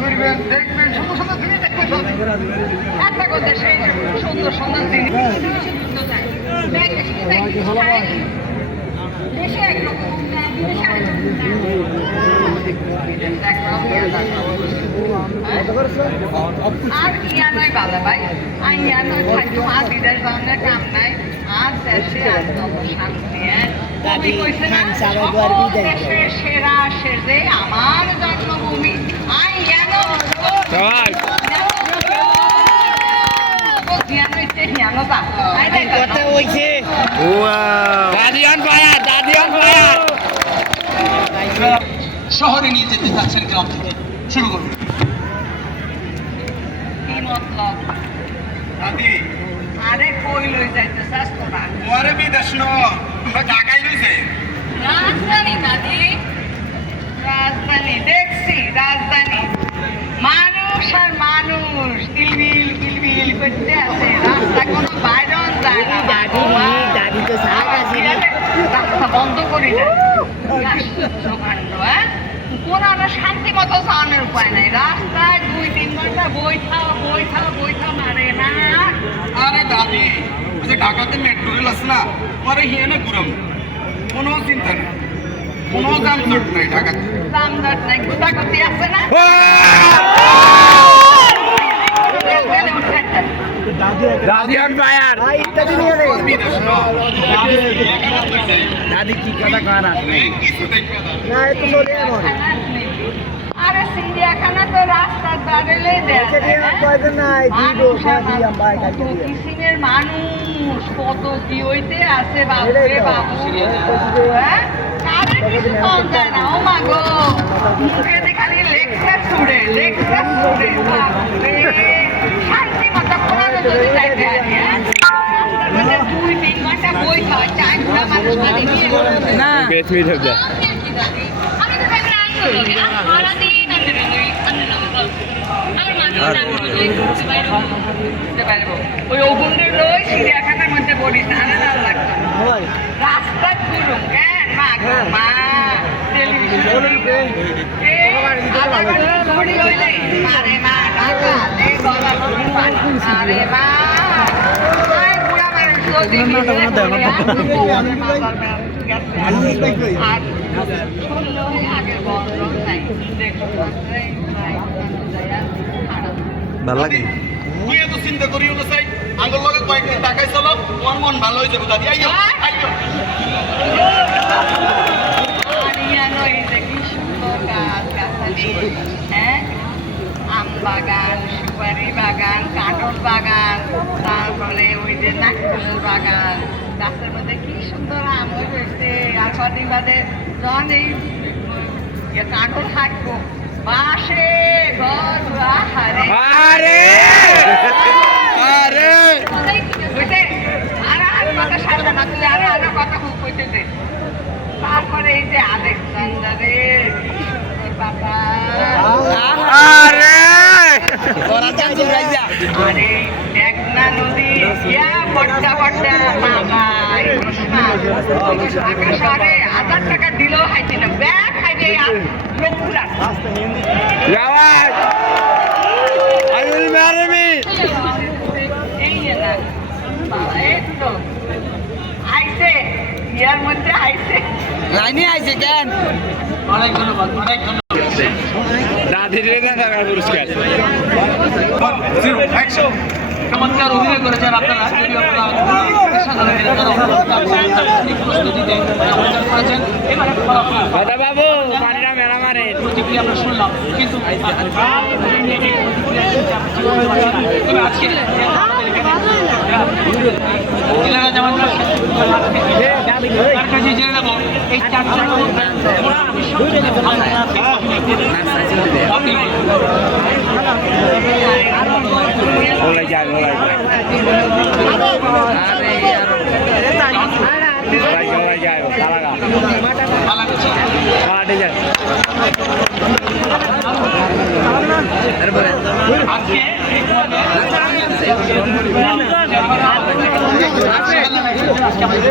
ঘুরবেন দেখবেন সুন্দর সুন্দর জিনিস দেখবেন একটা করতে সেই সুন্দর সুন্দর জিনিস দেশে একরকম বিদেশে আর ইয়া নয় বালা ভাই আর ইয়া নয় থাকতো আর বিদেশ যাওয়ার কাম নাই আর দেশে আর তত শান্তি কবি কইছে না দেশের সেরা সেজে আমার জন্মভূমি আই ইয়ান শহরে নিয়ে যেতে চাচ্ছেন গ্রাম থেকে শুরু করুন কি মতলব দাদি আরে কই লই যাইতে চাস তোরা ওরে বিদেশ ন ঢাকায় লইছে রাজধানী দাদি রাজধানী দেখছি রাজধানী মানুষ আর মানুষ কিলবিল কিলবিল করতে আছে রাস্তা কোনো বাইরন যায় না দাদি তো রাস্তা বন্ধ করি না কোন শান্তি মতো চালানোর উপায় নাই রাস্তায় 2-3 ঘন্টা বইথা মারে না আরে দাদি যে ঢাকাতে মেট্রো রেল আছে না পরে হিয়ানে ঘুরাম কোনো চিন্তা নেই কোনো যানজট নাই ঢাকাতে দামদার নাই গুতাগুতি আছে না দাদি অন ফায়ার দাদি কি কথা কয় না না একটু চলে এমন আরে চিড়িয়াখানা তো রাস্তার ধারে কিসিমের মানুষ কত কি হইতে আছে বাবুরে বাবু হ্যাঁ কারে কিছু কম যায় না ও মা গো মুখে খালি লেকচার ছুড়ে বাবুরে শান্তি মতো কোরআন যদি যাইতে আনি হ্যাঁ 2-3 ঘন্টা বই খাওয়া চায় ঘোড়া মানুষ পানি নিয়ে না বেশ মিট হবে আমি তো ভেবে আসছি সারাদিন ওই ওগুনের লই চিড়িয়াখানার মধ্যে পড়িস না লাগতো রাস্তা ঘুরুম কেন মা মা আরে মা টাকা আরে মা বুড়া মানুষ আর আগের বড় নাই দেখো ভালো লাগে তুই এত চিন্তা করিও না চাই আগের লগে কয়েকদিন ঢাকায় চলো তোমার মন ভালো হয়ে যাবে দাদি আইও আইও কি সুন্দর গাছ গাছালি হ্যাঁ আম বাগান সুপারি বাগান কাঁঠাল বাগান তারপরে ওই যে নারকেলের বাগান গাছের মধ্যে কি সুন্দর আম হয়েছে আর কদিন বাদে যখন এই কাঁঠাল থাকবো বাসে ঘর আহারে আরে আরে বুঝতে আর কথা সারবে না তুই আরো কথা খুব কইতে দে তারপরে এই যে আলেকজান্ডারের বাবা আরে আরে মেঘনা নদী বড্ডা আকাশে 1000 টাকা দিলেও খাইছে না ব্যাগ খাইবে লোকগুলা Jawab. I will marry me. এই না একটু আইছে ইয়ার মধ্যে আইছে লাইনে আইছে কেন অনেক ধন্যবাদ দাদির টাকার পুরস্কার চমৎকার অভিনয় করেছেন আপনারা যদি দাদা বাবু পানিটা মেলা মারে প্রতিক্রিয়া আমরা শুনলাম কিন্তু আজকে তার কাছে জেনে নেব এই চারজনের মধ্যে ওলাই যায় ওলাই যায় পালাগা পালাটে যায় আজকে